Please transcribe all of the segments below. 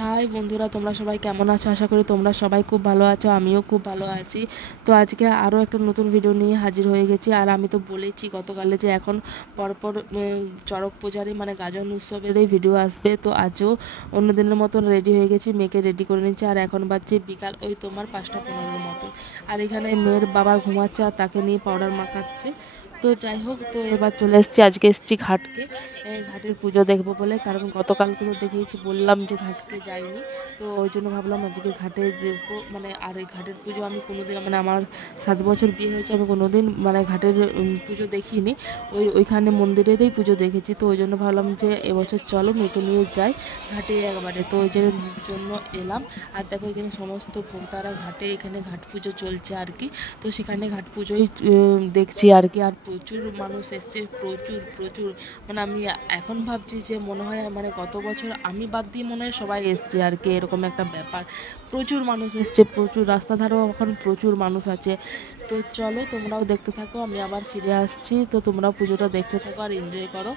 High বন্ধুরা, তোমরা সবাই কেমন আছো? আশা করি তোমরা সবাই খুব ভালো আছো, আমিও খুব ভালো আছি। তো আজকে আরও একটা নতুন ভিডিও নিয়ে হাজির হয়ে গেছি। আর আমি তো বলেছি গতকালে যে এখন পরপর চড়ক পূজারই মানে গাজন উৎসবেরই ভিডিও আসবে। তো আজও অন্য দিনের মতন রেডি হয়ে গেছি, মেয়েকে রেডি করে নিচ্ছি। আর এখন বাজছে বিকাল ওই তোমার 5টা 15 মতো। আর এখানে মেয়ের বাবা ঘুমাচ্ছে আর তাকে নিয়ে পাউডার মাখাচ্ছে। তো যাই হোক, তো এবার চলে এসেছি, আজকে এসেছি ঘাটকে, ঘাটের পুজো দেখবো বলে। কারণ গতকালকে তো দেখেছি, বললাম যে ঘাটকে যাইনি, তো ওই জন্য ভাবলাম আজকে ঘাটে যাবো। মানে আর এই ঘাটের পুজো আমি কোনোদিন, মানে আমার 7 বছর বিয়ে হয়েছে, আমি কোনোদিন মানে ঘাটের পুজো দেখিনি। ওইখানে মন্দিরেরই পুজো দেখেছি। তো ওই জন্য ভাবলাম যে এবছর চলো মেয়েকে নিয়ে যাই ঘাটে একবারে। তো ওই জন্য এলাম। আর দেখো এখানে সমস্ত ভক্তারা ঘাটে, এখানে ঘাট পুজো চলছে আর কি। তো সেখানে ঘাট পুজোই দেখছি আর কি। আর প্রচুর মানুষ এসছে, প্রচুর প্রচুর। মানে আমি এখন ভাবছি যে মনে হয় মানে গত বছর আমি বাদ দিয়ে মনে হয় সবাই এসছে আর কি, এরকম একটা ব্যাপার। প্রচুর মানুষ এসছে, প্রচুর, রাস্তা ধারেও এখন প্রচুর মানুষ আছে। তো চলো তোমরাও দেখতে থাকো, আমি আবার ফিরে আসছি। তো তোমরাও পুজোটা দেখতে থাকো আর এনজয় করো।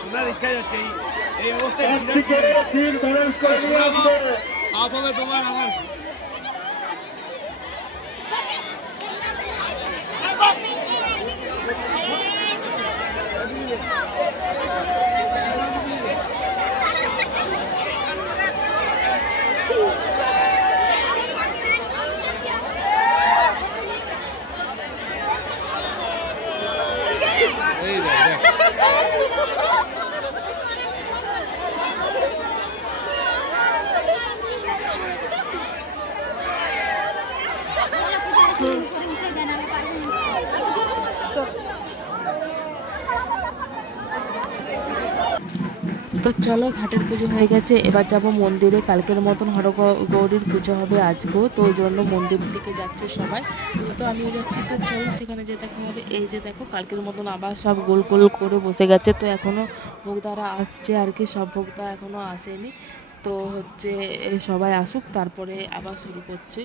শোনার ইচ্ছা যাচ্ছে এই অবস্থায় তোমার আমার তো চলো, ঘাটের পুজো হয়ে গেছে, এবার যাব মন্দিরে। কালকের মতন হরগৌরীর পুজো হবে আজকেও, তো ওই জন্য মন্দির দিকে যাচ্ছে সবাই। তো আমিও যাচ্ছি। তো চলো সেখানে যে দেখা হবে। এই যে দেখো কালকের মতন আবার সব গোল গোল করে বসে গেছে। তো এখনও ভোক্তারা আসছে আর কি, সব ভোক্তা এখনও আসেনি। তো হচ্ছে সবাই আসুক, তারপরে আবার শুরু করছে।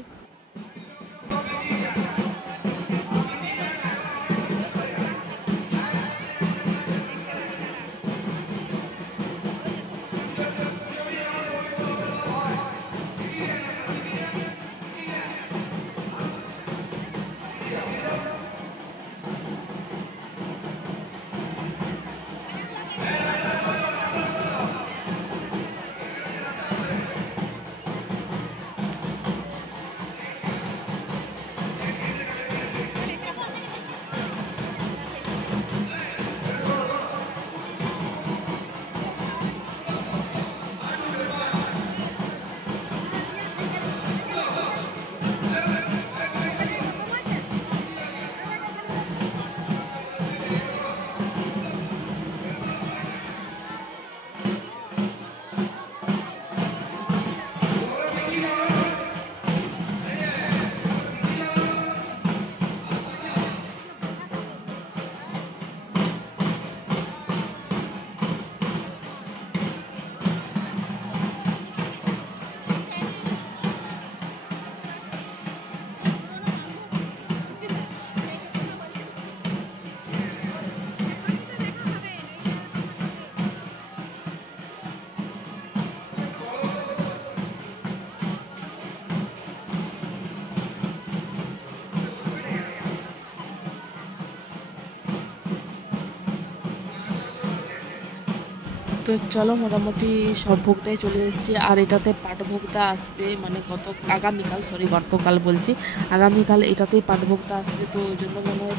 তো চলো মোটামুটি সব ভোক্তায় চলে এসেছি। আর এটাতে পাট ভোক্তা আসবে, মানে গতকাল বলছি, আগামীকাল এটাতেই পাট ভোক্তা আসবে। তো ওই জন্য মনে হয়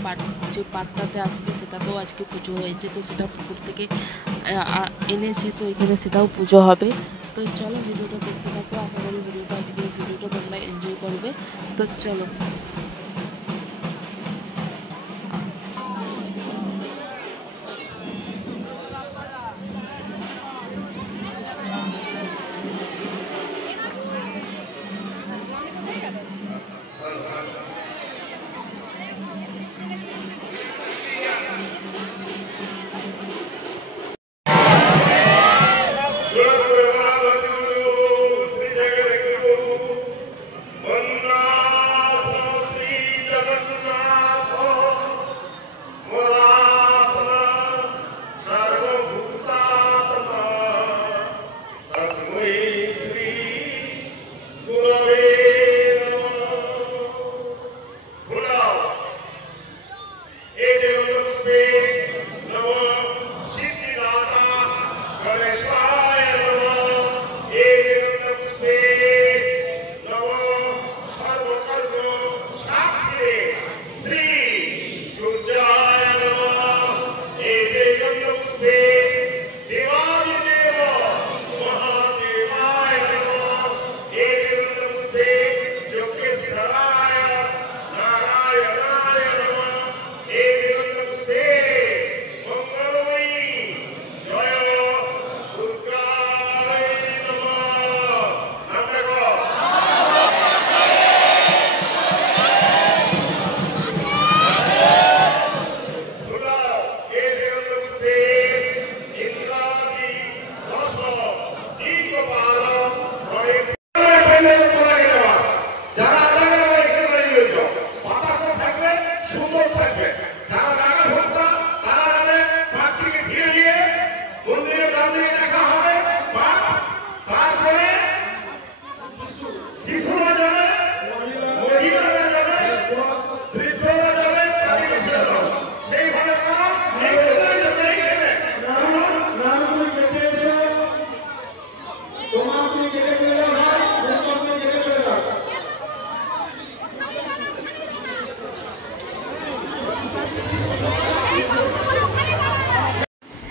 যে পাটটাতে আসবে সেটাতেও আজকে পুজো হয়েছে, তো সেটা পুকুর থেকে এনেছে, তো এখানে সেটাও পুজো হবে। তো চলো ভিডিওটা দেখতে থাকো, আশা করি ভিডিওটা তোমরা এনজয় করবে। তো চলো।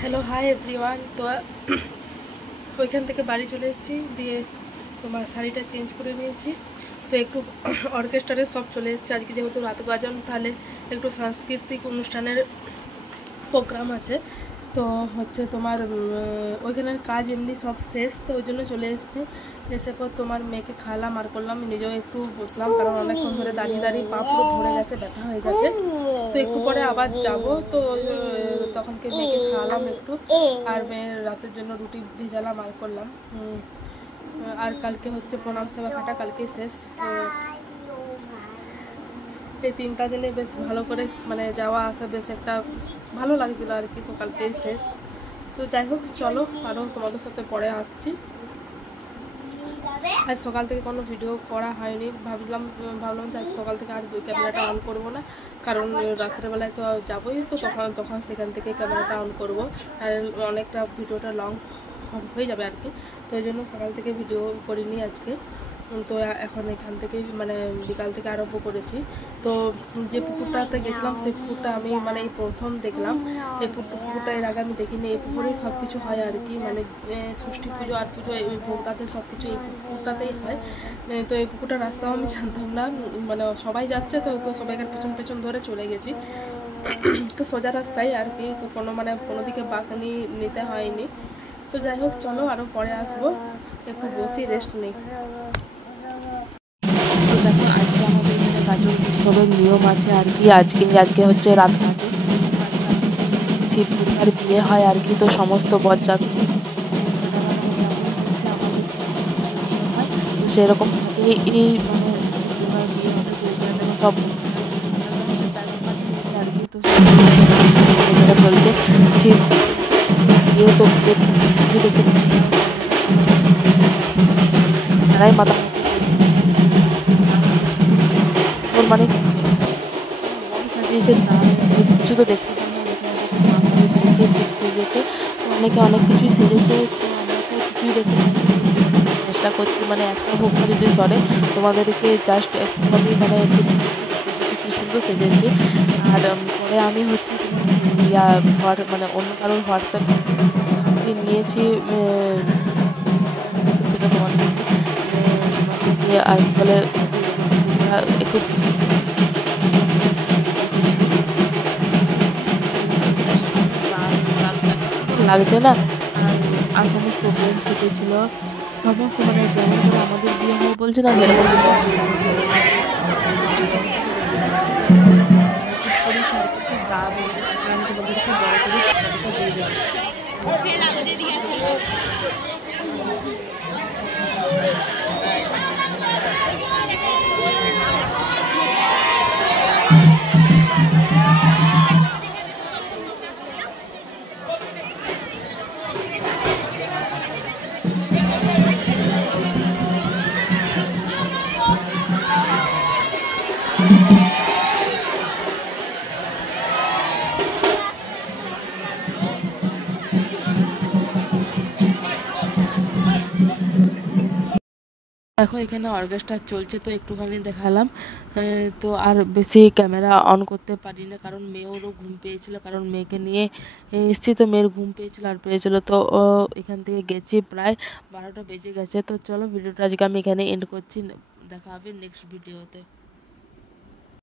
Hello, hi everyone. তো ওইখান থেকে বাড়ি চলে এসেছি, দিয়ে তোমার শাড়িটা চেঞ্জ করে নিয়েছি। তো একটু অর্কেস্ট্রারে সব চলে এসেছে আজকে, যেহেতু রাত গাজন, তাহলে একটু সাংস্কৃতিক অনুষ্ঠানের প্রোগ্রাম আছে। তো হচ্ছে তোমার ওইখানের কাজ এমনি সব শেষ, তো ওই জন্য চলে এসেছি। এসে পর তোমার মেয়েকে খাওয়ালাম আর করলাম, নিজেও একটু বসলাম, কারণ অনেকক্ষণ ধরে দাঁড়িয়ে দাঁড়িয়ে পা পুরো ধরে গেছে, ব্যথা হয়ে গেছে। তো একটু পরে আবার যাব, তো তখনকে মেয়েকে খাওয়ালাম একটু, আর মেয়ের রাতের জন্য রুটি ভেজালাম আর করলাম। আর কালকে হচ্ছে প্রণাম সেবা খাটা, কালকে শেষ। এই 3টা দিনে বেশ ভালো করে মানে যাওয়া আসা বেশ একটা ভালো লাগছিলো আর কি। তো কালকেই শেষ। তো যাই হোক, চলো আরও তোমাদের সাথে পরে আসছি। আজ সকাল থেকে কোনো ভিডিও করা হয়নি, ভাবলাম যে আজ সকাল থেকে আর ক্যামেরাটা অন করবো না, কারণ রাত্রেবেলায় তো যাবোই, তো তখন সেখান থেকে ক্যামেরাটা অন করব, আর অনেকটা ভিডিওটা লং হয়ে যাবে আর কি। তো এই জন্য সকাল থেকে ভিডিও করিনি আজকে। তো এখন এখান থেকে মানে বিকাল থেকে আরম্ভ করেছি। তো যে পুকুরটাতে গেছিলাম সেই পুকুরটা আমি মানে এই প্রথম দেখলাম। এই পুকুরটা এর আগে আমি দেখিনি। এই পুকুরেই সব কিছু হয় আর কি, মানে ষষ্ঠী পুজো আর পুজো এই ভোক্তাতে সব কিছু এই পুকুরটাতেই হয়। তো এই পুকুরটার রাস্তাও আমি জানতাম না, মানে সবাই যাচ্ছে, তো সবাইকার পেছন ধরে চলে গেছি। তো সোজা রাস্তায় আর কি, কোনো দিকে বাঁক নিতে হয়নি। তো যাই হোক, চলো আরও পরে আসবো, একটু বসি, রেস্ট নেই। তো দেখো, আজকে আমাদের এখানে গাজন উৎসবের নিয়ম আছে আর কি। আজকে হচ্ছে রাতঘাটে শিব দুর্গার বিয়ে হয় আর কি। তো সমস্ত বরযাত্রী সেরকম এই সব আর কি। তো চলছে শিব বিয়ে, তো দেখতে তারাই মাথা মানে সাজিয়েছে, কিছু তো দেখতে পাই না, সেজেছে শিব সেজেছে। তো অনেকে অনেক কিছুই সেজেছে, তো আমরা তো কিছুই দেখতে পাচ্ছি, চেষ্টা করছি মানে একটা হোক না যদি সরে তোমাদেরকে জাস্ট একটুখানি মানে সেজেছি কী সুন্দর সেজেছি। আর পরে আমি হচ্ছে তোমার মানে অন্য কারোর হোয়াটসঅ্যাপ নিয়েছি, তো সেটা তোমাদের আর কি বলে একটু লাগছে না। আর সমস্ত বোম ফুটেছিল, সমস্ত মানে যেমন করে আমাদের বিয়ে হয় বলছে না সেরকম আমি তোমাদেরকে বড় করে দিয়ে দেবো। দেখো এখানে অর্কেস্ট্রা চলছে, তো একটুখানি দেখালাম। তো আর বেশি ক্যামেরা অন করতে পারি না, কারণ মেয়েরও ঘুম পেয়েছিল, কারণ মেয়েকে নিয়ে এসেছি, তো মেয়ের ঘুম পেয়েছিল আর পেয়েছিল, তো এখান থেকে গেছি প্রায় 12টা বেজে গেছে। তো চলো ভিডিওটা আজকে আমি এখানে এন্ড করছি, দেখা হবে নেক্সট ভিডিওতে।